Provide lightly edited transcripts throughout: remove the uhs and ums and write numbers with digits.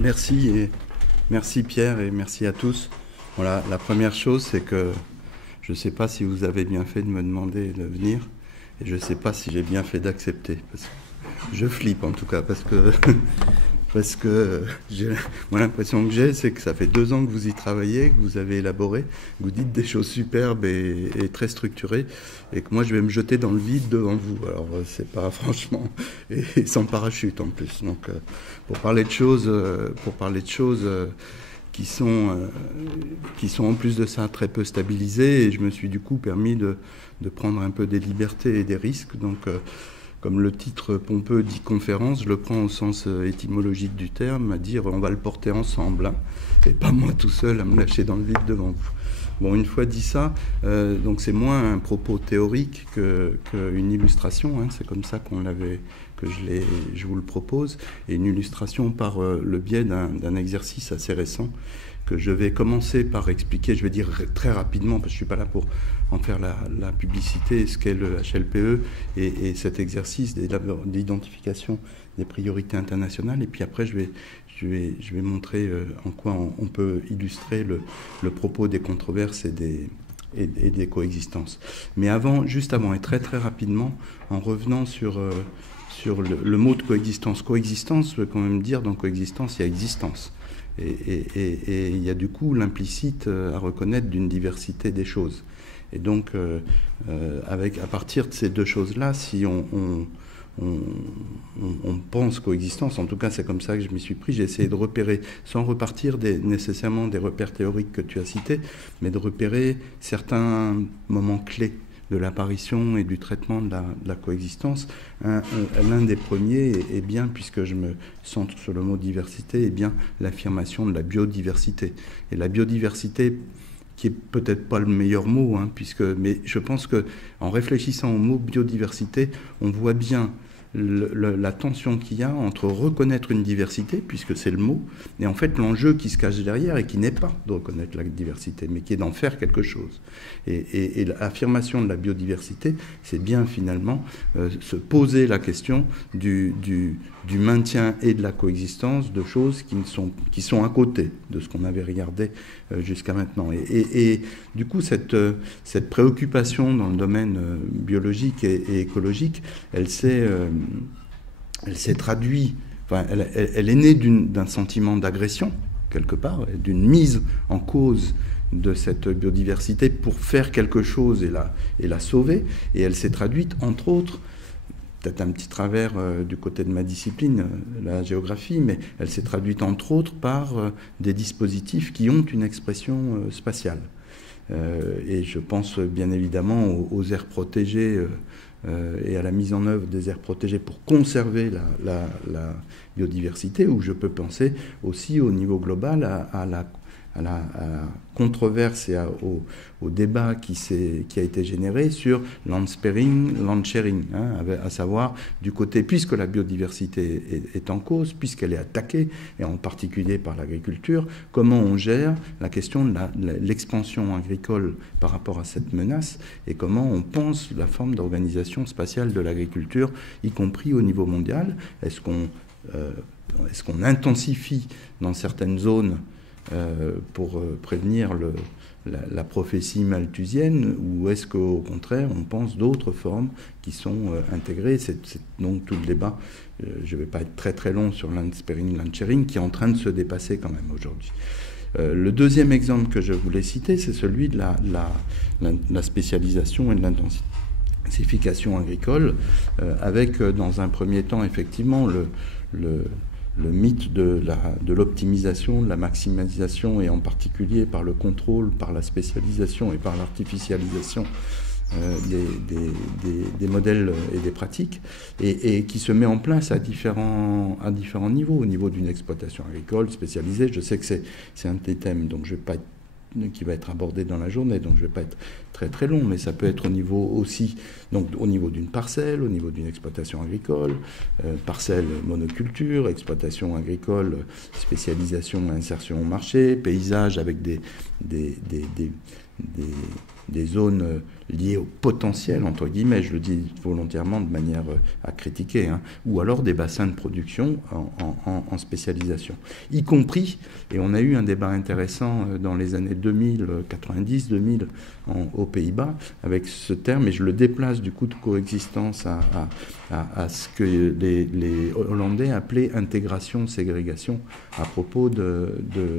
Merci et merci Pierre et merci à tous. Voilà, la première chose, c'est que je ne sais pas si vous avez bien fait de me demander de venir et je ne sais pas si j'ai bien fait d'accepter. Je flippe en tout cas parce que moi l'impression que j'ai, c'est que ça fait 2 ans que vous y travaillez, que vous avez élaboré, que vous dites des choses superbes et très structurées, et que moi je vais me jeter dans le vide devant vous. Alors c'est pas franchement, et sans parachute en plus. Donc pour parler de choses qui sont en plus de ça très peu stabilisées, et je me suis du coup permis de prendre un peu des libertés et des risques. Donc comme le titre pompeux dit conférence, je le prends au sens étymologique du terme, à dire on va le porter ensemble, hein, et pas moi tout seul à me lâcher dans le vide devant vous. Bon, une fois dit ça, donc c'est moins un propos théorique qu'une illustration, hein, c'est comme ça que je vous le propose, et une illustration par le biais d'un exercice assez récent que je vais commencer par expliquer, je vais dire très rapidement, parce que je ne suis pas là pour en faire la publicité, ce qu'est le HLPE et cet exercice d'identification des priorités internationales. Et puis après, je vais montrer en quoi on peut illustrer le propos des controverses et des coexistences. Mais juste avant, et très très rapidement, en revenant sur le mot de coexistence. Coexistence veut quand même dire, dans coexistence, il y a existence. Et il y a du coup l'implicite à reconnaître d'une diversité des choses. Et donc, à partir de ces deux choses-là, si on pense coexistence, en tout cas c'est comme ça que je m'y suis pris, j'ai essayé de repérer, sans repartir nécessairement des repères théoriques que tu as cités, mais de repérer certains moments clés de l'apparition et du traitement de la coexistence. L'un des premiers est bien, puisque je me centre sur le mot diversité, est bien l'affirmation de la biodiversité. Et la biodiversité, qui est peut-être pas le meilleur mot, hein, mais je pense qu'en réfléchissant au mot biodiversité, on voit bien la tension qu'il y a entre reconnaître une diversité, puisque c'est le mot, et en fait l'enjeu qui se cache derrière et qui n'est pas de reconnaître la diversité, mais qui est d'en faire quelque chose. Et l'affirmation de la biodiversité, c'est bien finalement se poser la question du maintien et de la coexistence de choses qui sont à côté de ce qu'on avait regardé jusqu'à maintenant. Et du coup, cette préoccupation dans le domaine biologique et écologique, elle s'est traduite, enfin, elle est née d'un sentiment d'agression, quelque part, d'une mise en cause de cette biodiversité pour faire quelque chose et la sauver, et elle s'est traduite, entre autres, peut-être un petit travers du côté de ma discipline, la géographie, mais elle s'est traduite entre autres par des dispositifs qui ont une expression spatiale. Et je pense bien évidemment aux aires protégées et à la mise en œuvre des aires protégées pour conserver la biodiversité, où je peux penser aussi au niveau global à la controverse et au débat qui a été généré sur land sparing, land sharing, hein, à savoir du côté, puisque la biodiversité est en cause, puisqu'elle est attaquée, et en particulier par l'agriculture, comment on gère la question de l'expansion agricole par rapport à cette menace, et comment on pense la forme d'organisation spatiale de l'agriculture, y compris au niveau mondial. Est-ce qu'on intensifie dans certaines zones pour prévenir la prophétie malthusienne, ou est-ce qu'au contraire on pense d'autres formes qui sont intégrées? C'est donc tout le débat, je ne vais pas être très très long sur land sparing, land sharing, qui est en train de se dépasser quand même aujourd'hui. Le deuxième exemple que je voulais citer, c'est celui de la spécialisation et de l'intensification agricole, avec dans un premier temps effectivement le mythe de l'optimisation, de la maximisation, et en particulier par le contrôle, par la spécialisation et par l'artificialisation des modèles et des pratiques, et qui se met en place à différents niveaux. Au niveau d'une exploitation agricole spécialisée, je sais que c'est un des thèmes, donc je vais pas être qui va être abordé dans la journée, donc je ne vais pas être très très long, mais ça peut être au niveau aussi, donc au niveau d'une parcelle, au niveau d'une exploitation agricole, parcelle monoculture, exploitation agricole, spécialisation, insertion au marché, paysage avec des des zones liées au potentiel, entre guillemets, je le dis volontairement de manière à critiquer, hein, ou alors des bassins de production en spécialisation. Y compris, et on a eu un débat intéressant dans les années 2000, 90-2000 aux Pays-Bas, avec ce terme, et je le déplace du coup de coexistence à ce que les Hollandais appelaient intégration-ségrégation à propos de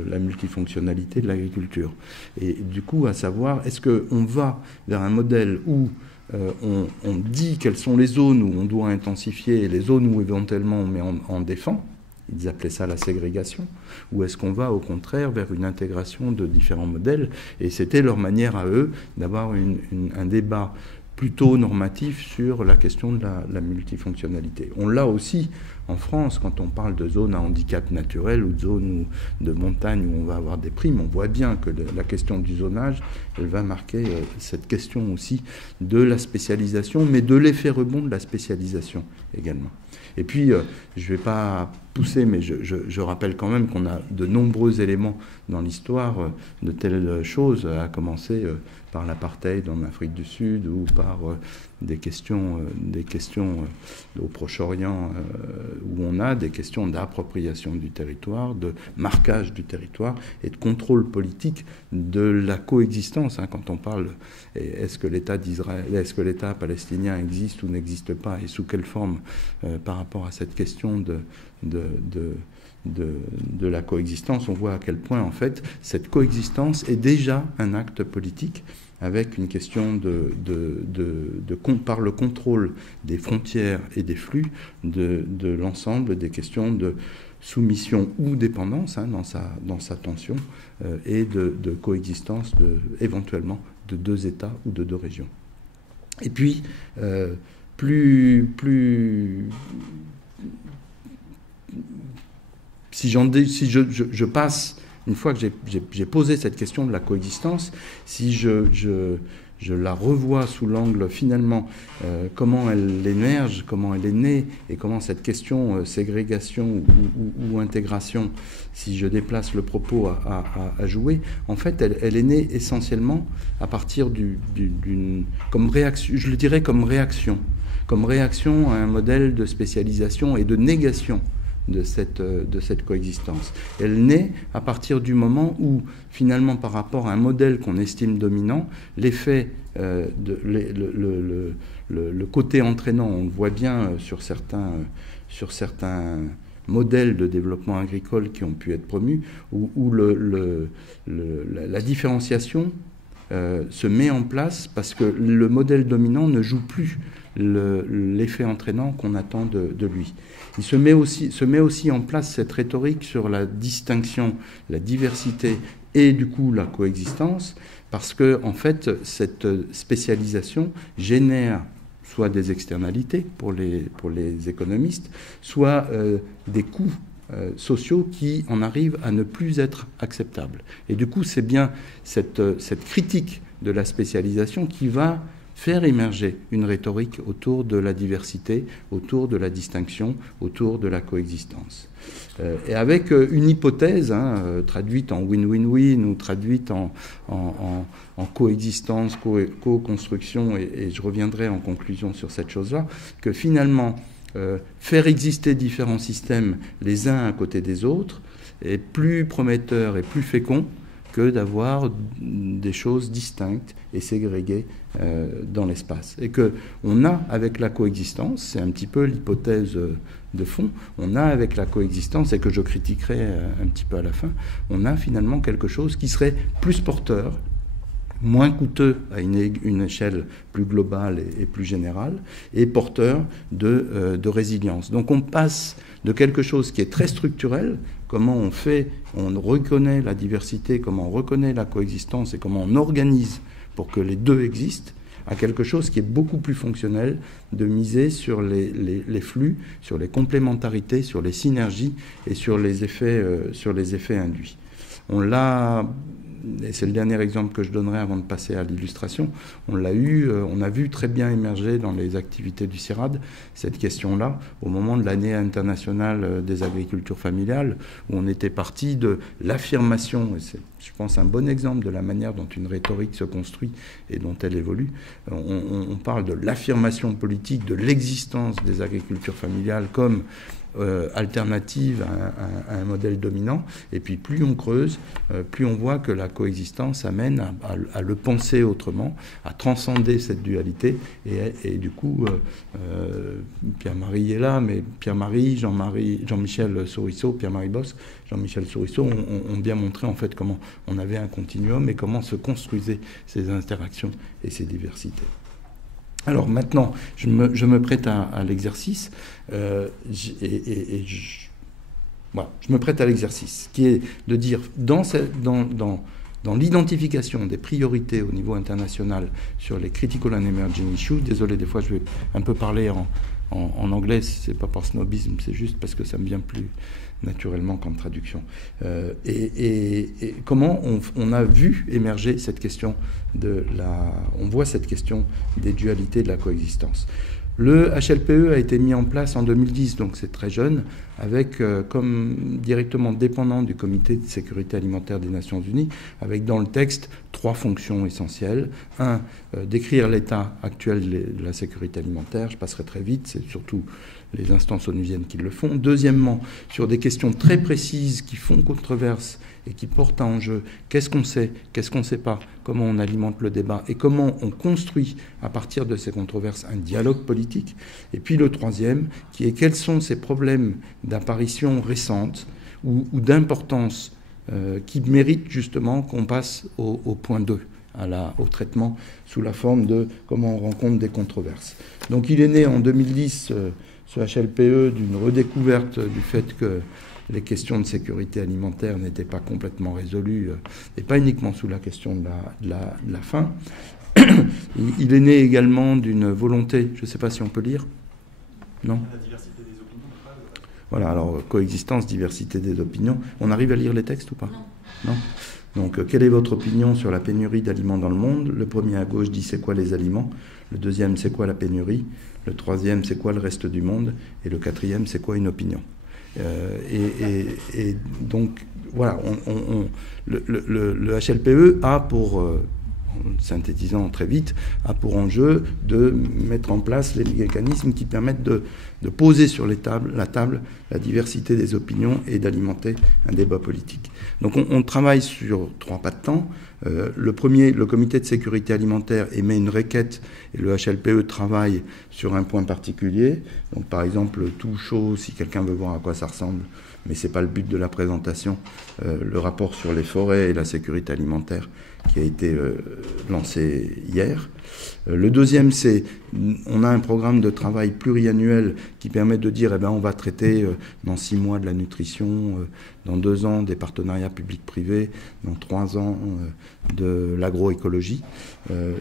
la multifonctionnalité de l'agriculture. Et du coup, à savoir, est-ce qu'on va vers un modèle où on dit quelles sont les zones où on doit intensifier et les zones où éventuellement on met en défend, ils appelaient ça la ségrégation, ou est-ce qu'on va au contraire vers une intégration de différents modèles? Et c'était leur manière à eux d'avoir un débat plutôt normatif sur la question de la multifonctionnalité. On l'a aussi en France, quand on parle de zones à handicap naturel ou de zones de montagne où on va avoir des primes, on voit bien que la question du zonage, elle va marquer cette question aussi de la spécialisation, mais de l'effet rebond de la spécialisation également. Et puis, je ne vais pas pousser, mais je rappelle quand même qu'on a de nombreux éléments dans l'histoire de telles choses, à commencer par l'apartheid en Afrique du Sud ou par des questions au Proche-Orient où on a des questions d'appropriation du territoire, de marquage du territoire et de contrôle politique de la coexistence. Hein, quand on parle, est-ce que l'État d'Israël, est-ce que l'État palestinien existe ou n'existe pas et sous quelle forme par rapport à cette question de la coexistence, on voit à quel point en fait cette coexistence est déjà un acte politique avec une question par le contrôle des frontières et des flux de l'ensemble des questions de soumission ou dépendance hein, dans sa tension et de coexistence éventuellement de deux États ou de deux régions. Et puis, si je passe, une fois que j'ai posé cette question de la coexistence, si je la revois sous l'angle finalement comment elle émerge, comment elle est née et comment cette question ségrégation ou intégration, si je déplace le propos à jouer, en fait elle est née essentiellement à partir comme réaction, je le dirais comme réaction à un modèle de spécialisation et de négation de cette coexistence. Elle naît à partir du moment où, finalement, par rapport à un modèle qu'on estime dominant, l'effet, le côté entraînant, on le voit bien sur certains modèles de développement agricole qui ont pu être promus, où la différenciation se met en place parce que le modèle dominant ne joue plus l'effet entraînant qu'on attend de lui. Il se met aussi en place cette rhétorique sur la distinction, la diversité et du coup la coexistence, parce que en fait cette spécialisation génère soit des externalités pour les économistes, soit des coûts sociaux qui en arrivent à ne plus être acceptables. Et du coup, c'est bien cette critique de la spécialisation qui va faire émerger une rhétorique autour de la diversité, autour de la distinction, autour de la coexistence. Et avec une hypothèse traduite en win-win-win ou traduite en coexistence, co-construction, et je reviendrai en conclusion sur cette chose-là, que finalement, faire exister différents systèmes les uns à côté des autres est plus prometteur et plus fécond que d'avoir des choses distinctes et ségrégées dans l'espace. Et qu'on a avec la coexistence, c'est un petit peu l'hypothèse de fond, on a avec la coexistence, et que je critiquerai un petit peu à la fin, on a finalement quelque chose qui serait plus porteur, moins coûteux à une échelle plus globale et plus générale, et porteur de résilience. Donc on passe de quelque chose qui est très structurel, comment on reconnaît la diversité, comment on reconnaît la coexistence et comment on organise pour que les deux existent, à quelque chose qui est beaucoup plus fonctionnel, de miser sur les flux, sur les complémentarités, sur les synergies et sur les effets induits. On l'a, et c'est le dernier exemple que je donnerai avant de passer à l'illustration, on a vu très bien émerger dans les activités du CIRAD cette question-là au moment de l'année internationale des agricultures familiales, où on était parti de l'affirmation, et c'est, je pense, un bon exemple de la manière dont une rhétorique se construit et dont elle évolue. On parle de l'affirmation politique de l'existence des agricultures familiales comme alternative à un modèle dominant, et puis plus on creuse, plus on voit que la coexistence amène à le penser autrement, à transcender cette dualité, et du coup, Pierre-Marie est là, mais Pierre-Marie, Jean-Michel Souriceau, Pierre-Marie Bosc, Jean-Michel Souriceau ont bien montré en fait comment on avait un continuum et comment se construisaient ces interactions et ces diversités. Alors maintenant, je me prête à l'exercice, voilà, je me prête à l'exercice, qui est de dire, dans l'identification des priorités au niveau international sur les critical and emerging issues, désolé, des fois je vais un peu parler en anglais, c'est pas par snobisme, c'est juste parce que ça me vient plus naturellement qu'en traduction. Et comment on a vu émerger cette question on voit cette question des dualités de la coexistence. Le HLPE a été mis en place en 2010, donc c'est très jeune, avec comme directement dépendant du Comité de sécurité alimentaire des Nations Unies, avec dans le texte 3 fonctions essentielles. 1, décrire l'état actuel de la sécurité alimentaire, je passerai très vite, c'est surtout les instances onusiennes qui le font. Deuxièmement, sur des questions très précises qui font controverse et qui portent à enjeu qu'est-ce qu'on sait, qu'est-ce qu'on ne sait pas, comment on alimente le débat et comment on construit à partir de ces controverses un dialogue politique. Et puis le troisième, qui est quels sont ces problèmes d'apparition récente ou d'importance qui méritent justement qu'on passe au point 2. Au traitement sous la forme de comment on rencontre des controverses. Donc il est né en 2010, ce HLPE, d'une redécouverte du fait que les questions de sécurité alimentaire n'étaient pas complètement résolues, et pas uniquement sous la question de la faim. Il est né également d'une volonté, je ne sais pas si on peut lire, non ? La diversité des opinions. Voilà, alors coexistence, diversité des opinions. On arrive à lire les textes ou pas ? Non. Donc, quelle est votre opinion sur la pénurie d'aliments dans le monde ? Le premier à gauche dit c'est quoi les aliments ? Le deuxième, c'est quoi la pénurie ? Le troisième, c'est quoi le reste du monde ? Et le quatrième, c'est quoi une opinion ? Et donc, voilà, le HLPE a pour, en synthétisant très vite, a pour enjeu de mettre en place les mécanismes qui permettent de poser sur la table la diversité des opinions et d'alimenter un débat politique. Donc on travaille sur 3 pas de temps. Le premier, le comité de sécurité alimentaire émet une requête et le HLPE travaille sur un point particulier. Donc par exemple, tout chaud, si quelqu'un veut voir à quoi ça ressemble, mais ce n'est pas le but de la présentation, le rapport sur les forêts et la sécurité alimentaire qui a été lancé hier. Le deuxième, c'est on a un programme de travail pluriannuel qui permet de dire on va traiter dans 6 mois de la nutrition, dans 2 ans des partenariats publics-privés, dans 3 ans de l'agroécologie.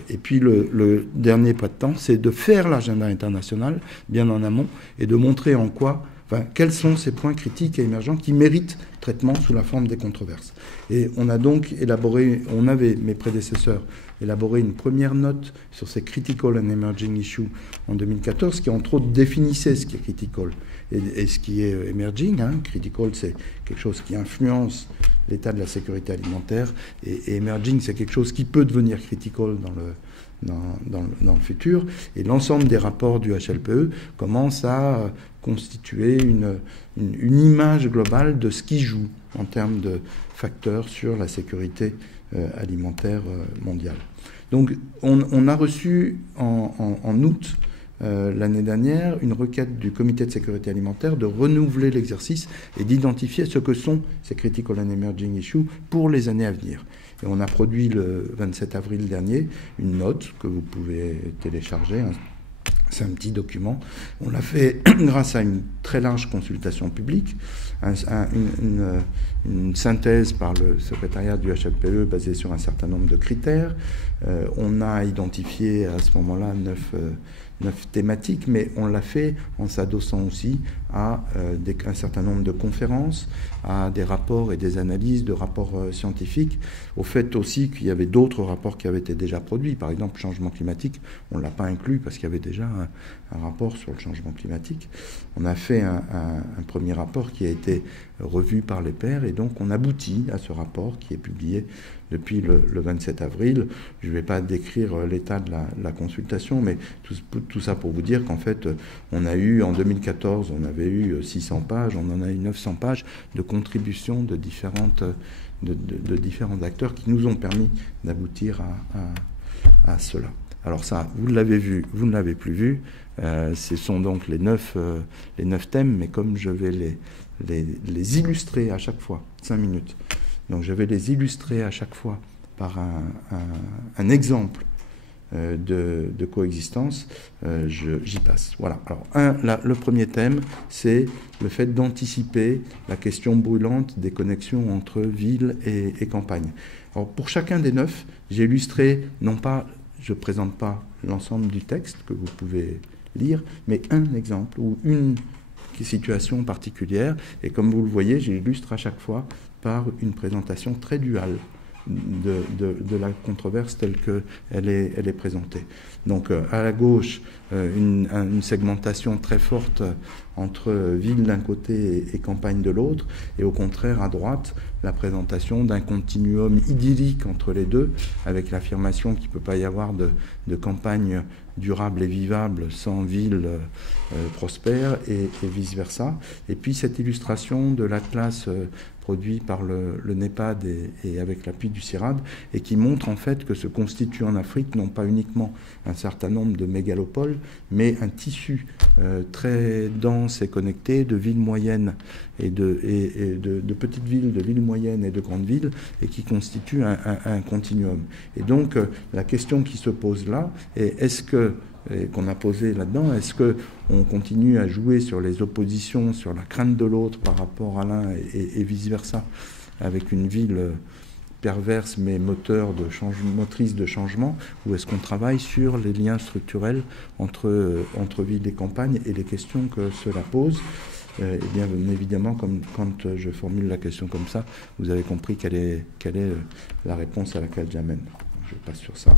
Et puis le dernier pas de temps, c'est de faire l'agenda international bien en amont et de montrer en quoi, quels sont ces points critiques et émergents qui méritent traitement sous la forme des controverses. Et on a donc mes prédécesseurs, élaboré une première note sur ces critical and emerging issues en 2014, qui entre autres définissait ce qui est critical et ce qui est emerging. Critical, c'est quelque chose qui influence l'état de la sécurité alimentaire, et emerging, c'est quelque chose qui peut devenir critical dans le futur. Et l'ensemble des rapports du HLPE commence à constituer une image globale de ce qui joue en termes de facteurs sur la sécurité alimentaire mondiale. Donc on a reçu en août l'année dernière une requête du comité de sécurité alimentaire de renouveler l'exercice et d'identifier ce que sont ces critical and emerging issues pour les années à venir. Et on a produit le 27 avril dernier une note que vous pouvez télécharger. C'est un petit document. On l'a fait grâce à une très large consultation publique, une synthèse par le secrétariat du HLPE basée sur un certain nombre de critères. On a identifié à ce moment-là thématiques, mais on l'a fait en s'adossant aussi à un certain nombre de conférences, à des rapports et des analyses de rapports scientifiques, au fait aussi qu'il y avait d'autres rapports qui avaient été déjà produits. Par exemple, changement climatique, on ne l'a pas inclus parce qu'il y avait déjà un rapport sur le changement climatique. On a fait un premier rapport qui a été revu par les pairs et donc on aboutit à ce rapport qui est publié depuis le 27 avril. Je ne vais pas décrire l'état de la consultation, mais tout ça pour vous dire qu'en fait, on a eu, en 2014, on avait eu 600 pages, on en a eu 900 pages de contributions de différents acteurs qui nous ont permis d'aboutir à cela. Alors ça, vous l'avez vu, vous ne l'avez plus vu, ce sont donc les 9 thèmes, mais comme je vais les illustrer à chaque fois, 5 minutes, donc je vais les illustrer à chaque fois par un exemple de coexistence, j'y passe. Voilà. Alors, le premier thème, c'est le fait d'anticiper la question brûlante des connexions entre ville et campagne. Alors, pour chacun des 9, j'ai illustré, non pas, je ne présente pas l'ensemble du texte que vous pouvez lire, mais un exemple ou une situation particulière. Et comme vous le voyez, j'illustre à chaque fois par une présentation très duale de la controverse telle qu'elle est présentée. Donc à la gauche, une segmentation très forte entre ville d'un côté et campagne de l'autre, et au contraire à droite, la présentation d'un continuum idyllique entre les deux, avec l'affirmation qu'il ne peut pas y avoir de campagne durable et vivable sans ville prospère, et vice-versa. Et puis cette illustration de l'atlas produit par le NEPAD et avec l'appui du CIRAD, et qui montre en fait que se constitue en Afrique non pas uniquement un certain nombre de mégalopoles, mais un tissu très dense et connecté de villes moyennes et de petites villes, de villes moyennes et de grandes villes, et qui constitue un continuum. Et donc la question qui se pose là est qu'on a posé là-dedans, est-ce qu'on continue à jouer sur les oppositions, sur la crainte de l'autre par rapport à l'un et vice-versa, avec une ville perverse mais motrice de changement, ou est-ce qu'on travaille sur les liens structurels entre ville et campagne et les questions que cela pose? Eh bien, évidemment, quand je formule la question comme ça, vous avez compris quelle est la réponse à laquelle j'amène. Je passe sur ça.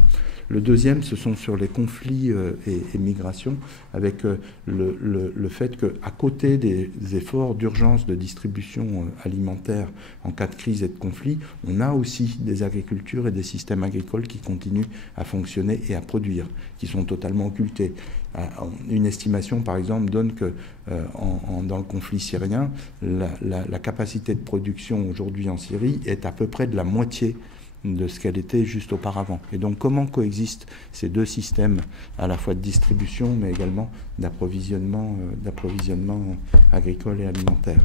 Le deuxième, ce sont sur les conflits et migrations, avec le fait qu'à côté des efforts d'urgence de distribution alimentaire en cas de crise et de conflit, on a aussi des agricultures et des systèmes agricoles qui continuent à fonctionner et à produire, qui sont totalement occultés. Une estimation, par exemple, donne que dans le conflit syrien, la capacité de production aujourd'hui en Syrie est à peu près de la moitié de ce qu'elle était juste auparavant. Et donc comment coexistent ces deux systèmes, à la fois de distribution mais également d'approvisionnement agricole et alimentaire.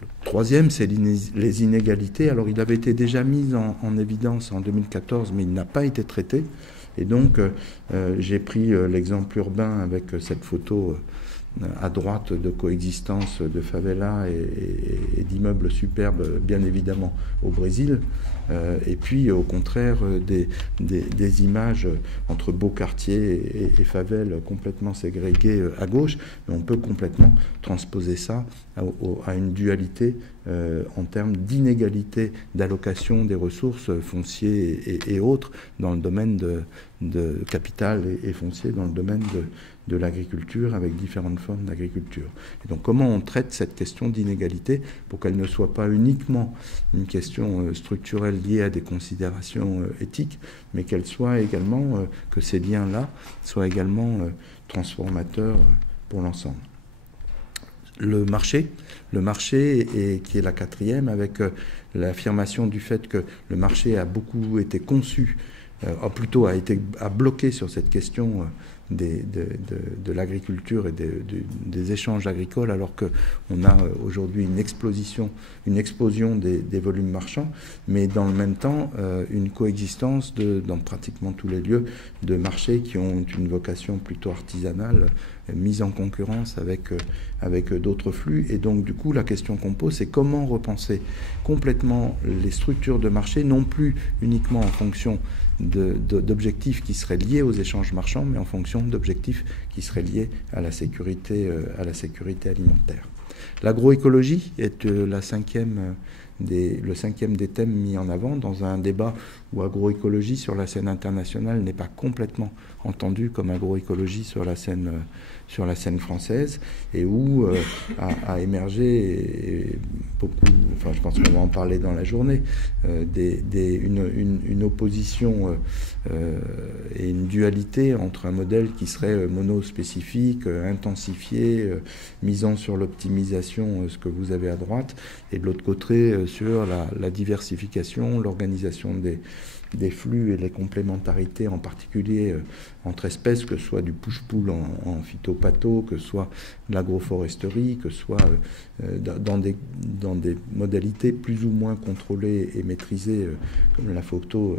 Le troisième, c'est les inégalités. Alors il avait été déjà mis en évidence en 2014, mais il n'a pas été traité. Et donc j'ai pris l'exemple urbain avec cette photo à droite de coexistence de favelas et d'immeubles superbes, bien évidemment, au Brésil, et puis au contraire des images entre beaux quartiers et favelles complètement ségrégées à gauche. Mais on peut complètement transposer ça à une dualité en termes d'inégalité d'allocation des ressources foncières et autres dans le domaine de capital et foncier, dans le domaine de l'agriculture, avec différentes formes d'agriculture. Et donc comment on traite cette question d'inégalité pour qu'elle ne soit pas uniquement une question structurelle liée à des considérations éthiques, mais qu'elle soit également, que ces liens-là soient également transformateurs pour l'ensemble. Le marché qui est la quatrième, avec l'affirmation du fait que le marché a beaucoup été conçu, a bloqué sur cette question de l'agriculture et des échanges agricoles, alors qu'on a aujourd'hui une explosion des volumes marchands, mais dans le même temps une coexistence dans pratiquement tous les lieux de marchés qui ont une vocation plutôt artisanale, mise en concurrence avec d'autres flux. Et donc du coup la question qu'on pose, c'est comment repenser complètement les structures de marché, non plus uniquement en fonction d'objectifs qui seraient liés aux échanges marchands, mais en fonction d'objectifs qui seraient liés à la sécurité alimentaire. L'agroécologie est le cinquième des thèmes mis en avant dans un débat où agroécologie sur la scène internationale n'est pas complètement entendue comme agroécologie sur la scène française, et où a émergé beaucoup, enfin je pense qu'on va en parler dans la journée, une opposition et une dualité entre un modèle qui serait monospécifique, intensifié, misant sur l'optimisation, ce que vous avez à droite, et de l'autre côté sur la diversification, l'organisation des flux et les complémentarités, en particulier entre espèces, que ce soit du push-pull en phytopatho, que ce soit de l'agroforesterie, que ce soit dans des modalités plus ou moins contrôlées et maîtrisées, comme la photo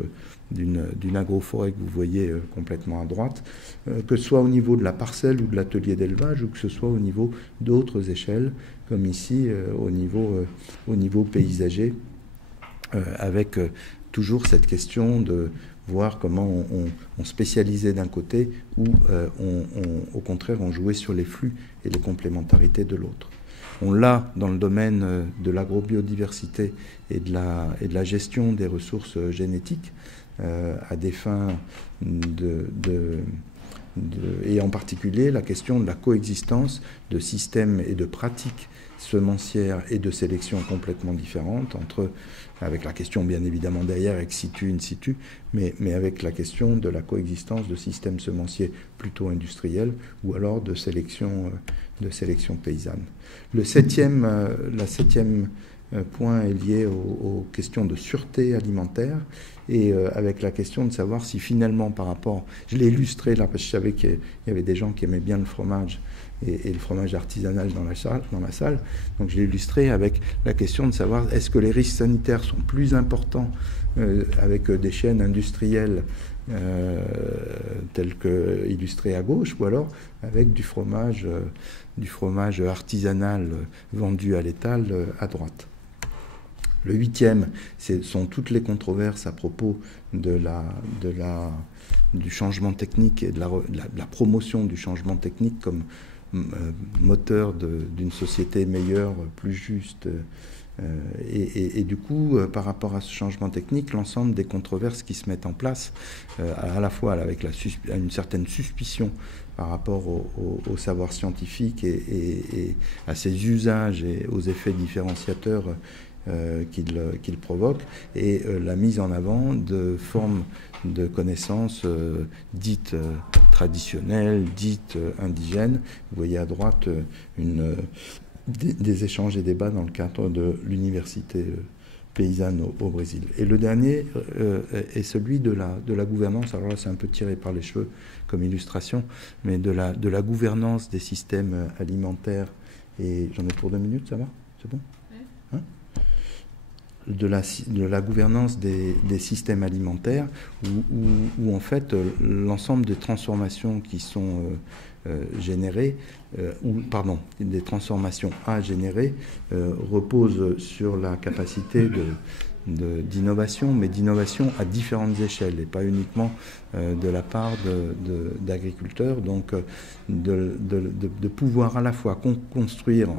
d'une agroforêt que vous voyez complètement à droite, que ce soit au niveau de la parcelle ou de l'atelier d'élevage, ou que ce soit au niveau d'autres échelles, comme ici au niveau paysager, avec toujours cette question de voir comment on spécialisait d'un côté ou au contraire on jouait sur les flux et les complémentarités de l'autre. On l'a dans le domaine de l'agrobiodiversité et de la gestion des ressources génétiques à des fins et en particulier la question de la coexistence de systèmes et de pratiques semencières et de sélection complètement différentes, avec la question bien évidemment derrière ex situ, in situ, mais avec la question de la coexistence de systèmes semenciers plutôt industriels ou alors de sélection paysanne. La septième point est lié aux questions de sûreté alimentaire et avec la question de savoir si finalement par rapport, je l'ai illustré là parce que je savais qu'il y avait des gens qui aimaient bien le fromage et le fromage artisanal dans la salle, donc je l'ai illustré avec la question de savoir est-ce que les risques sanitaires sont plus importants avec des chaînes industrielles telles que illustrées à gauche, ou alors avec du fromage artisanal vendu à l'étal à droite. Le huitième, sont toutes les controverses à propos du changement technique et de la promotion du changement technique comme moteur d'une société meilleure, plus juste. Et du coup, par rapport à ce changement technique, l'ensemble des controverses qui se mettent en place, à la fois avec une certaine suspicion par rapport au savoir scientifique et à ses usages et aux effets différenciateurs qu'il provoque, et la mise en avant de formes de connaissances dites traditionnelles, dites indigènes. Vous voyez à droite des échanges et débats dans le cadre de l'université paysanne au Brésil. Et le dernier est celui de la gouvernance. Alors là, c'est un peu tiré par les cheveux comme illustration, mais de la gouvernance des systèmes alimentaires. Et j'en ai pour 2 minutes, ça va? C'est bon? Hein? De la gouvernance des systèmes alimentaires, où en fait l'ensemble des transformations qui sont générées, des transformations à générer, reposent sur la capacité d'innovation, mais d'innovation à différentes échelles, et pas uniquement de la part d'agriculteurs. Donc de pouvoir à la fois construire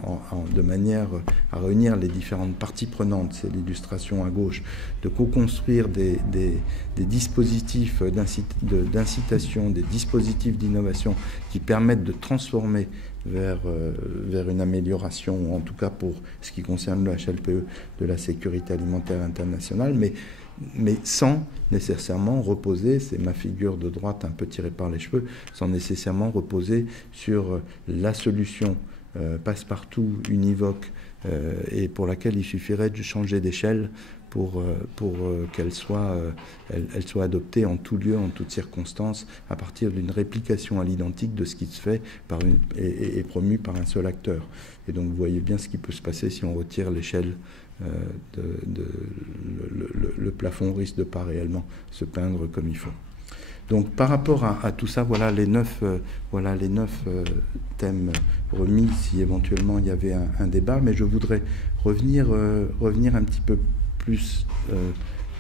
de manière à réunir les différentes parties prenantes, c'est l'illustration à gauche, de co-construire des dispositifs d'incitation, des dispositifs d'innovation qui permettent de transformer vers une amélioration, en tout cas pour ce qui concerne le HLPE, de la sécurité alimentaire internationale, mais sans nécessairement reposer, c'est ma figure de droite un peu tirée par les cheveux, sans nécessairement reposer sur la solution passe-partout, univoque, et pour laquelle il suffirait de changer d'échelle pour qu'elle soit adoptée en tout lieu, en toutes circonstances, à partir d'une réplication à l'identique de ce qui se fait et promu par un seul acteur. Et donc vous voyez bien ce qui peut se passer si on retire l'échelle. Le plafond risque de pas réellement se peindre comme il faut. Donc par rapport à tout ça, voilà les 9 thèmes remis si éventuellement il y avait un débat, mais je voudrais revenir un petit peu plus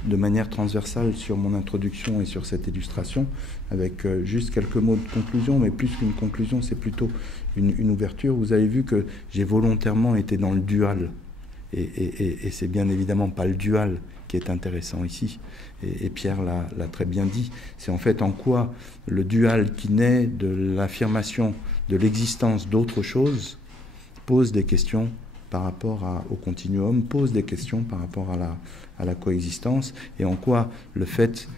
de manière transversale sur mon introduction et sur cette illustration, avec juste quelques mots de conclusion, mais plus qu'une conclusion, c'est plutôt une ouverture. Vous avez vu que j'ai volontairement été dans le dual, et c'est bien évidemment pas le dual qui est intéressant ici, et Pierre l'a très bien dit. C'est en fait en quoi le dual qui naît de l'affirmation de l'existence d'autre chose pose des questions par rapport au continuum, pose des questions par rapport à la coexistence, et en quoi le fait,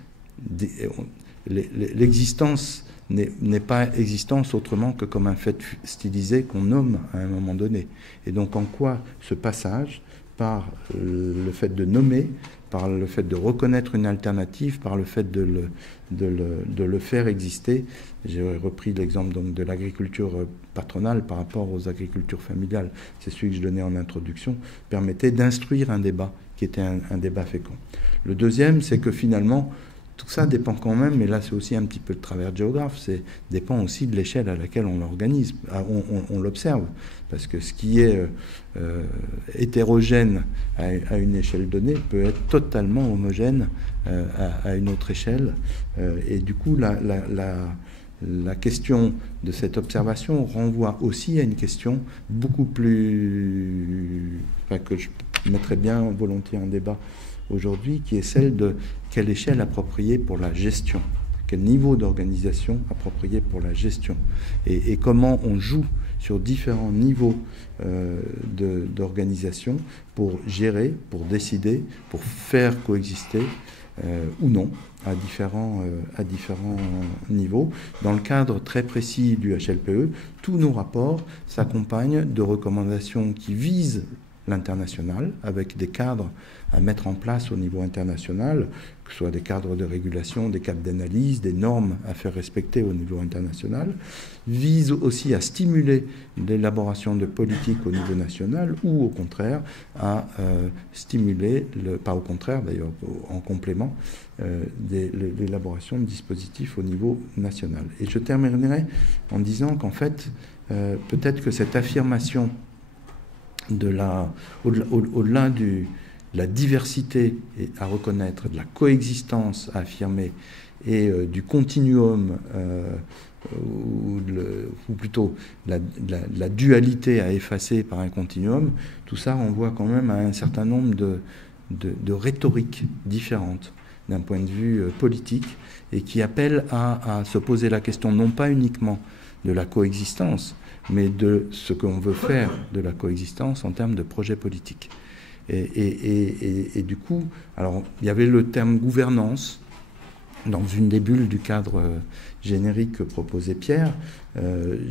l'existence n'est pas existence autrement que comme un fait stylisé qu'on nomme à un moment donné. Et donc en quoi ce passage, par le fait de nommer, par le fait de reconnaître une alternative, par le fait de le faire exister. J'ai repris l'exemple donc de l'agriculture patronale par rapport aux agricultures familiales, c'est celui que je donnais en introduction, permettait d'instruire un débat qui était un débat fécond. Le deuxième, c'est que finalement, tout ça dépend quand même, et là c'est aussi un petit peu le travers de géographe, c'est dépend aussi de l'échelle à laquelle on l'organise, on l'observe, parce que ce qui est hétérogène à une échelle donnée peut être totalement homogène à une autre échelle, et du coup la question de cette observation renvoie aussi à une question beaucoup plus, enfin, que je mettrais bien volontiers en débat aujourd'hui, qui est celle de quelle échelle appropriée pour la gestion, quel niveau d'organisation approprié pour la gestion, et comment on joue sur différents niveaux d'organisation pour gérer, pour décider, pour faire coexister ou non à différents niveaux. Dans le cadre très précis du HLPE, tous nos rapports s'accompagnent de recommandations qui visent l'international, avec des cadres à mettre en place au niveau international, que ce soit des cadres de régulation, des cadres d'analyse, des normes à faire respecter au niveau international, vise aussi à stimuler l'élaboration de politiques au niveau national, ou au contraire à stimuler, pas au contraire d'ailleurs, en complément, l'élaboration de dispositifs au niveau national. Et je terminerai en disant qu'en fait, peut-être que cette affirmation au-delà de la diversité à reconnaître, de la coexistence à affirmer, et du continuum, ou plutôt la dualité à effacer par un continuum, tout ça renvoie quand même à un certain nombre de rhétoriques différentes d'un point de vue politique, et qui appellent à se poser la question non pas uniquement de la coexistence, mais de ce qu'on veut faire de la coexistence en termes de projet politique. Et du coup, alors il y avait le terme gouvernance dans une des bulles du cadre générique que proposait Pierre. Il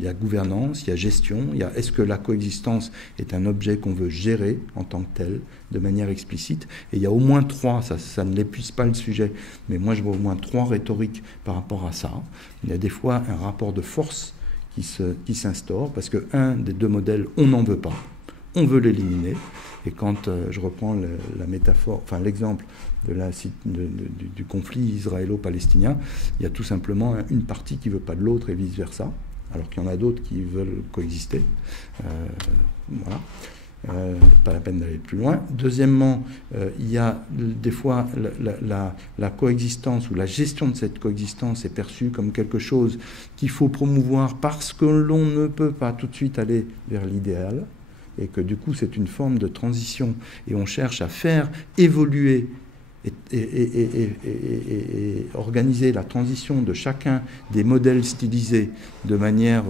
y a gouvernance, il y a gestion, il y a est-ce que la coexistence est un objet qu'on veut gérer en tant que tel, de manière explicite. Et il y a au moins trois, ça ne l'épuise pas le sujet, mais moi je vois au moins trois rhétoriques par rapport à ça. Il y a des fois un rapport de force qui s'instaure, parce qu'un des deux modèles, on n'en veut pas, on veut l'éliminer. Et quand je reprends la métaphore, enfin l'exemple du conflit israélo-palestinien, il y a tout simplement une partie qui ne veut pas de l'autre et vice-versa, alors qu'il y en a d'autres qui veulent coexister. Voilà. Pas la peine d'aller plus loin. Deuxièmement, il y a des fois la coexistence ou la gestion de cette coexistence est perçue comme quelque chose qu'il faut promouvoir parce que l'on ne peut pas tout de suite aller vers l'idéal, et que du coup c'est une forme de transition, et on cherche à faire évoluer et organiser la transition de chacun des modèles stylisés de manière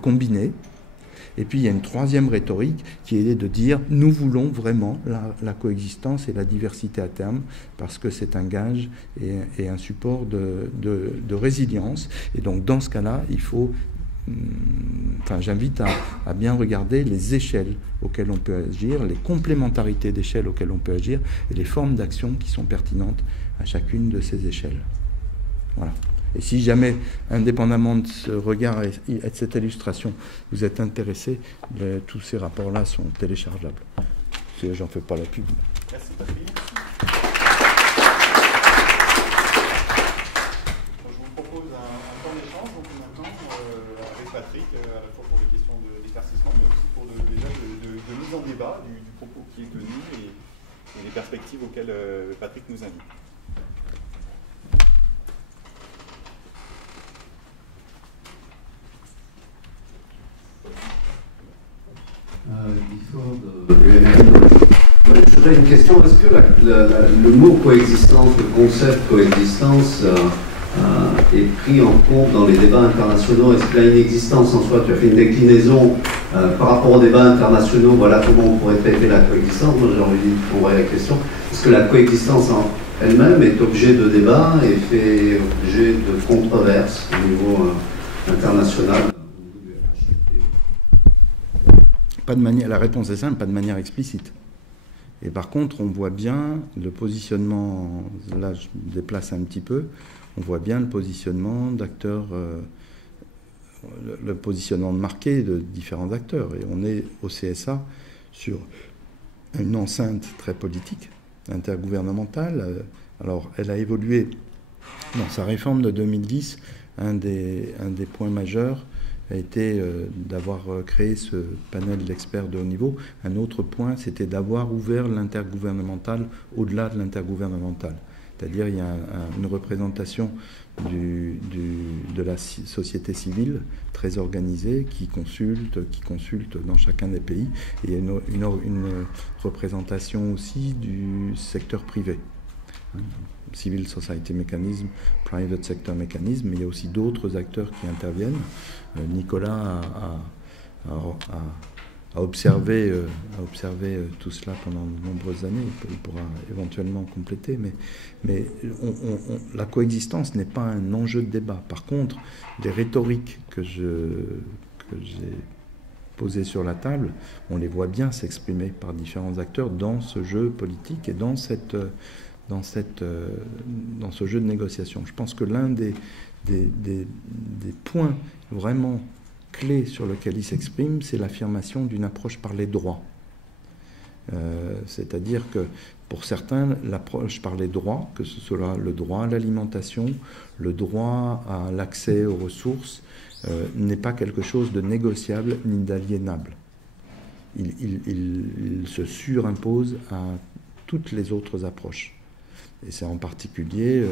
combinée. Et puis il y a une troisième rhétorique qui est de dire nous voulons vraiment la coexistence et la diversité à terme, parce que c'est un gage et un support de résilience. Et donc dans ce cas-là, il faut, enfin, j'invite à bien regarder les échelles auxquelles on peut agir, les complémentarités d'échelles auxquelles on peut agir, et les formes d'action qui sont pertinentes à chacune de ces échelles. Voilà. Et si jamais, indépendamment de ce regard et de cette illustration, vous êtes intéressé, tous ces rapports-là sont téléchargeables. J'en fais pas la pub. Merci Patrick. Je vous propose un temps d'échange maintenant avec Patrick, à la fois pour les questions d'éclaircissement, mais aussi pour déjà de mise en débat du propos qui est tenu, et les perspectives auxquelles Patrick nous invite. J'aurais une question. Est-ce que le mot coexistence, le concept coexistence est pris en compte dans les débats internationaux? Est-ce que la inexistence en soi, tu as fait une déclinaison par rapport aux débats internationaux, voilà comment on pourrait traiter la coexistence. Moi j'ai envie de envoyer la question. Est-ce que la coexistence en elle-même est objet de débat et fait objet de controverses au niveau international? Pas de manière, la réponse est simple, pas de manière explicite. Et par contre, on voit bien le positionnement, là je me déplace un petit peu, on voit bien le positionnement d'acteurs, le positionnement marqué de différents acteurs. Et on est au CSA sur une enceinte très politique, intergouvernementale. Alors, elle a évolué dans sa réforme de 2010. Un des points majeurs a été d'avoir créé ce panel d'experts de haut niveau. Un autre point, c'était d'avoir ouvert l'intergouvernemental au-delà de l'intergouvernemental. C'est-à-dire il y a une représentation de la société civile très organisée qui consulte dans chacun des pays. Et il y a une représentation aussi du secteur privé. Civil Society Mechanism, Private Sector Mechanism, mais il y a aussi d'autres acteurs qui interviennent. Nicolas a observé tout cela pendant de nombreuses années. Il pourra éventuellement compléter, mais la coexistence n'est pas un enjeu de débat. Par contre, les rhétoriques que j'ai posées sur la table, on les voit bien s'exprimer par différents acteurs dans ce jeu politique et dans ce jeu de négociation. Je pense que l'un des points vraiment clés sur lequel il s'exprime, c'est l'affirmation d'une approche par les droits. C'est-à-dire que pour certains, l'approche par les droits, que ce soit le droit à l'alimentation, le droit à l'accès aux ressources, n'est pas quelque chose de négociable ni d'aliénable. Il se surimpose à toutes les autres approches. Et c'est en particulier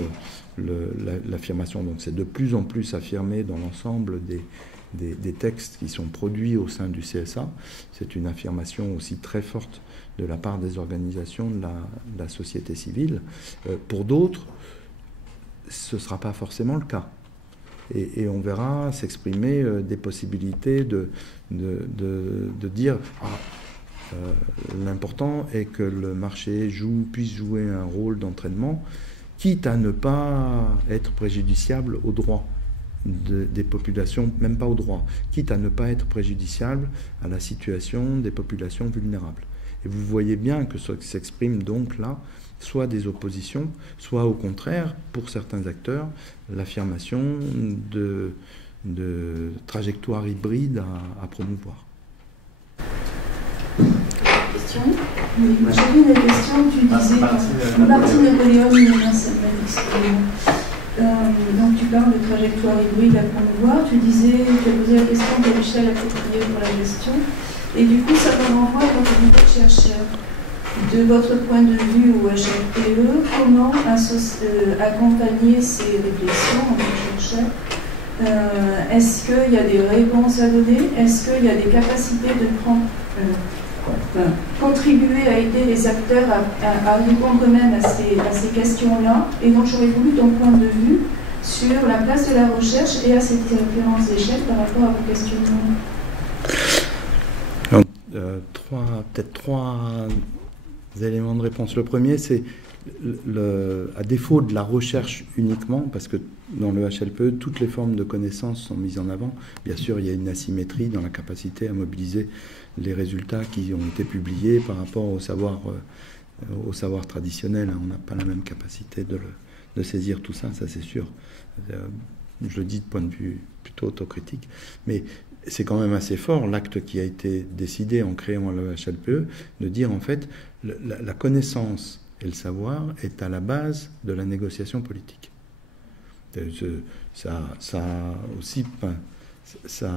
l'affirmation, donc c'est de plus en plus affirmé dans l'ensemble des textes qui sont produits au sein du CSA. C'est une affirmation aussi très forte de la part des organisations de la société civile. Pour d'autres, ce ne sera pas forcément le cas. Et on verra s'exprimer des possibilités de dire l'important est que le marché puisse jouer un rôle d'entraînement, quitte à ne pas être préjudiciable aux droits des populations, même pas aux droits, quitte à ne pas être préjudiciable à la situation des populations vulnérables. Et vous voyez bien que ce qui s'exprime donc là, soit des oppositions, soit au contraire, pour certains acteurs, l'affirmation de trajectoires hybrides à promouvoir. Question. Oui, moi j'avais une question, tu disais, Martine Napoléon, donc tu parles de trajectoire hybride à promouvoir, tu disais, tu as posé la question de l'échelle appropriée pour la gestion, et du coup ça me renvoie à votre niveau de chercheur. De votre point de vue au HLPE, comment accompagner ces réflexions en tant que chercheur? Est-ce qu'il y a des réponses à donner? Est-ce qu'il y a des capacités de contribuer à aider les acteurs à répondre eux-mêmes à ces questions-là? Et donc j'aurais voulu ton point de vue sur la place de la recherche et à cette référence d'échelle par rapport à vos questionnements. Peut-être trois éléments de réponse. Le premier, c'est à défaut de la recherche uniquement, parce que dans le HLPE, toutes les formes de connaissances sont mises en avant. Bien sûr, il y a une asymétrie dans la capacité à mobiliser les résultats qui ont été publiés par rapport au savoir traditionnel. On n'a pas la même capacité de saisir tout ça, ça c'est sûr. Je le dis de point de vue plutôt autocritique. Mais c'est quand même assez fort, l'acte qui a été décidé en créant le HLPE, de dire en fait, la connaissance et le savoir est à la base de la négociation politique. Ça aussi, ça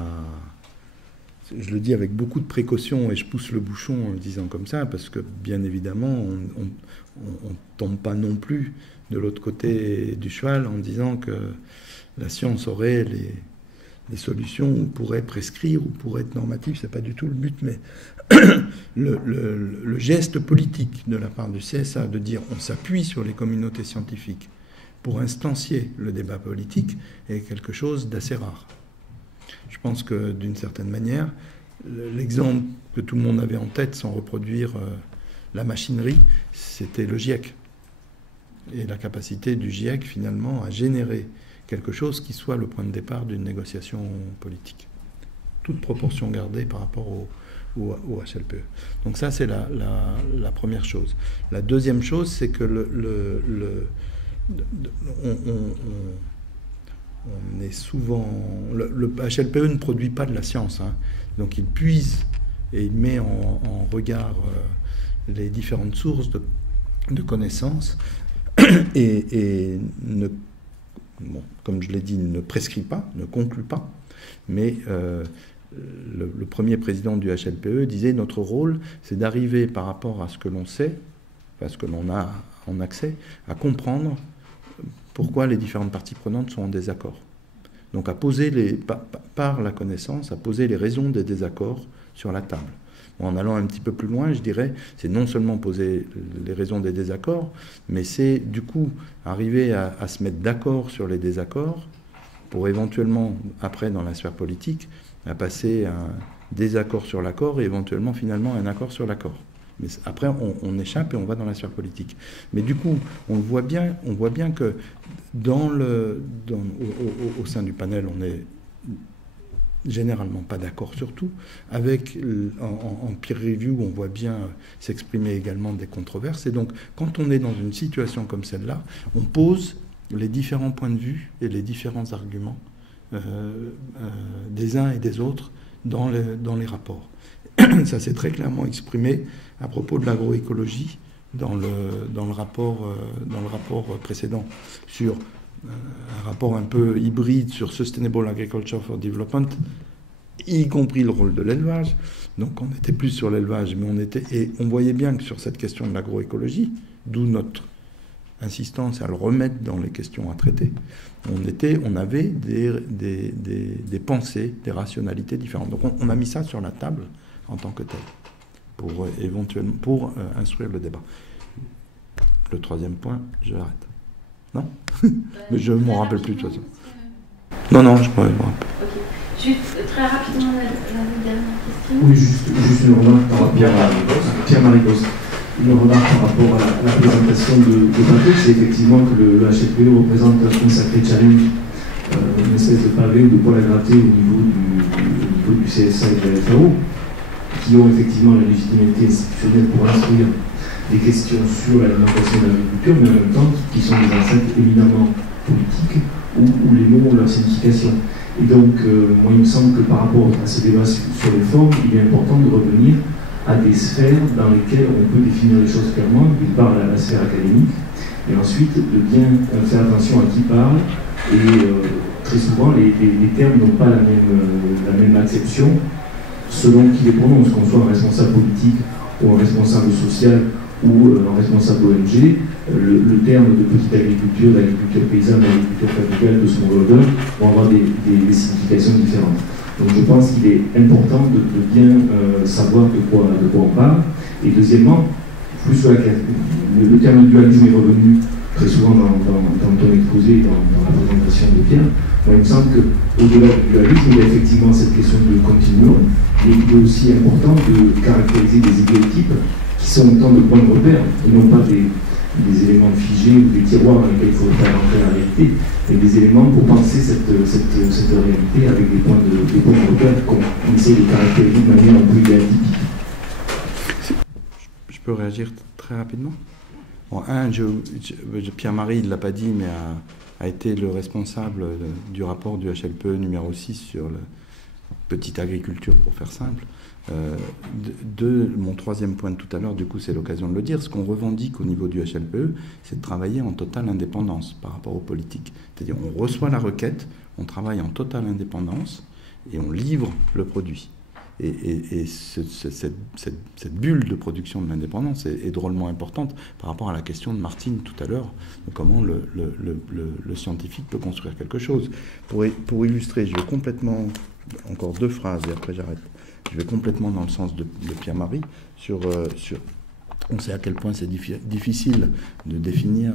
je le dis avec beaucoup de précaution et je pousse le bouchon en le disant comme ça, parce que bien évidemment, on ne tombe pas non plus de l'autre côté du cheval en disant que la science aurait les solutions ou pourrait prescrire ou pourrait être normative. C'est pas du tout le but, mais le geste politique de la part du CSA de dire on s'appuie sur les communautés scientifiques pour instancier le débat politique est quelque chose d'assez rare. Je pense que d'une certaine manière, l'exemple que tout le monde avait en tête sans reproduire la machinerie, c'était le GIEC. Et la capacité du GIEC finalement à générer quelque chose qui soit le point de départ d'une négociation politique. Toute proportion gardée par rapport au HLPE. Donc ça, c'est la première chose. La deuxième chose, c'est que on est souvent... Le HLPE ne produit pas de la science, hein. Donc il puise et il met en regard les différentes sources de connaissances et ne, bon, comme je l'ai dit, ne prescrit pas, ne conclut pas, mais le premier président du HLPE disait notre rôle, c'est d'arriver par rapport à ce que l'on sait, à ce que l'on a en accès, à comprendre pourquoi les différentes parties prenantes sont en désaccord. Donc à poser par la connaissance, à poser les raisons des désaccords sur la table. En allant un petit peu plus loin, je dirais, c'est non seulement poser les raisons des désaccords, mais c'est du coup arriver à se mettre d'accord sur les désaccords pour éventuellement, après dans la sphère politique, à passer à un désaccord sur l'accord et éventuellement finalement un accord sur l'accord. Mais après, on échappe et on va dans la sphère politique. Mais du coup, on voit bien que au sein du panel, on n'est généralement pas d'accord sur tout. Avec, en peer review, on voit bien s'exprimer également des controverses. Et donc, quand on est dans une situation comme celle-là, on pose les différents points de vue et les différents arguments des uns et des autres dans les rapports. Ça s'est très clairement exprimé à propos de l'agroécologie dans le rapport précédent, sur un rapport un peu hybride sur Sustainable Agriculture for Development, y compris le rôle de l'élevage. Donc on était plus sur l'élevage, mais on voyait bien que sur cette question de l'agroécologie, d'où notre insistance à le remettre dans les questions à traiter, on avait des pensées, des rationalités différentes. Donc on a mis ça sur la table en tant que tel, pour instruire le débat. Le troisième point, je l'arrête. Non? Mais je ne m'en rappelle plus de toute façon. Non, je pourrais me rappeler. Ok. Juste très rapidement, la dernière question. Oui, juste une remarque par rapport à Pierre-Marie Gosse. Une remarque par rapport à la présentation de Patrick, c'est effectivement que le HLPE représente un sacré challenge, une espèce de pavé ou de poil à gratter au niveau du CSA et de la FAO, qui ont effectivement la légitimité institutionnelle pour instruire des questions sur l'alimentation de l'agriculture, mais en même temps qui sont des enceintes éminemment politiques où les mots ont leur signification. Et donc, moi, il me semble que par rapport à ce débat sur les formes, il est important de revenir à des sphères dans lesquelles on peut définir les choses clairement, d'une part la sphère académique, et ensuite de bien faire attention à qui parle, et très souvent les termes n'ont pas la même acception selon qui les prononce, qu'on soit un responsable politique ou un responsable social ou un responsable ONG, le terme de petite agriculture, d'agriculture paysanne, d'agriculture familiale, de smallholder vont avoir des significations différentes. Donc je pense qu'il est important de bien savoir de quoi on parle. Et deuxièmement, plus sur le terme de dualisme est revenu très souvent dans ton exposé, dans la présentation de Pierre. Moi, il me semble qu'au-delà du dualisme, il y a effectivement cette question de continuum, et il est aussi important de caractériser des idéotypes qui sont autant de points de repère, et non pas des éléments figés ou des tiroirs dans lesquels il faut faire rentrer la réalité, mais des éléments pour penser cette réalité avec des points de repère qu'on essaie de caractériser de manière un peu idéatique. Je peux réagir très rapidement? Bon, Pierre-Marie ne l'a pas dit, mais a été le responsable du rapport du HLPE numéro 6 sur la petite agriculture, pour faire simple. Mon troisième point de tout à l'heure, du coup c'est l'occasion de le dire, ce qu'on revendique au niveau du HLPE, c'est de travailler en totale indépendance par rapport aux politiques. C'est-à-dire on reçoit la requête, on travaille en totale indépendance et on livre le produit. cette bulle de production de l'indépendance est drôlement importante par rapport à la question de Martine tout à l'heure, de comment le scientifique peut construire quelque chose. Pour illustrer, je vais complètement, encore 2 phrases et après j'arrête, je vais complètement dans le sens de Pierre-Marie sur on sait à quel point c'est difficile de définir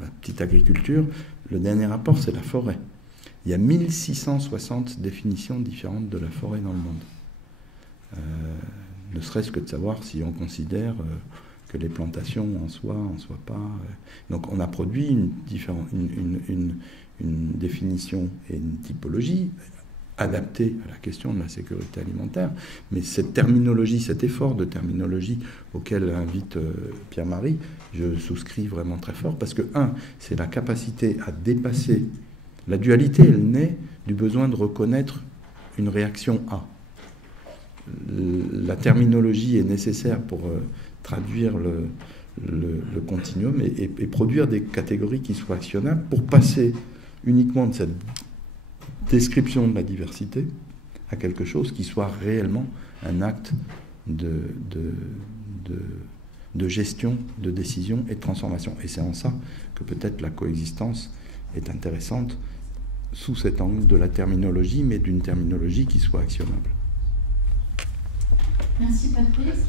la petite agriculture. Le dernier rapport, c'est la forêt. Il y a 1660 définitions différentes de la forêt dans le monde. Ne serait-ce que de savoir si on considère que les plantations en soient pas. Donc on a produit une définition et une typologie adaptée à la question de la sécurité alimentaire. Mais cette terminologie, cet effort de terminologie auquel invite Pierre-Marie, je souscris vraiment très fort, parce que, c'est la capacité à dépasser. La dualité, elle naît du besoin de reconnaître une réaction A. La terminologie est nécessaire pour traduire le continuum et produire des catégories qui soient actionnables pour passer uniquement de cette description de la diversité à quelque chose qui soit réellement un acte de gestion, de décision et de transformation. Et c'est en ça que peut-être la coexistence est intéressante sous cet angle de la terminologie, mais d'une terminologie qui soit actionnable. Merci Patrice.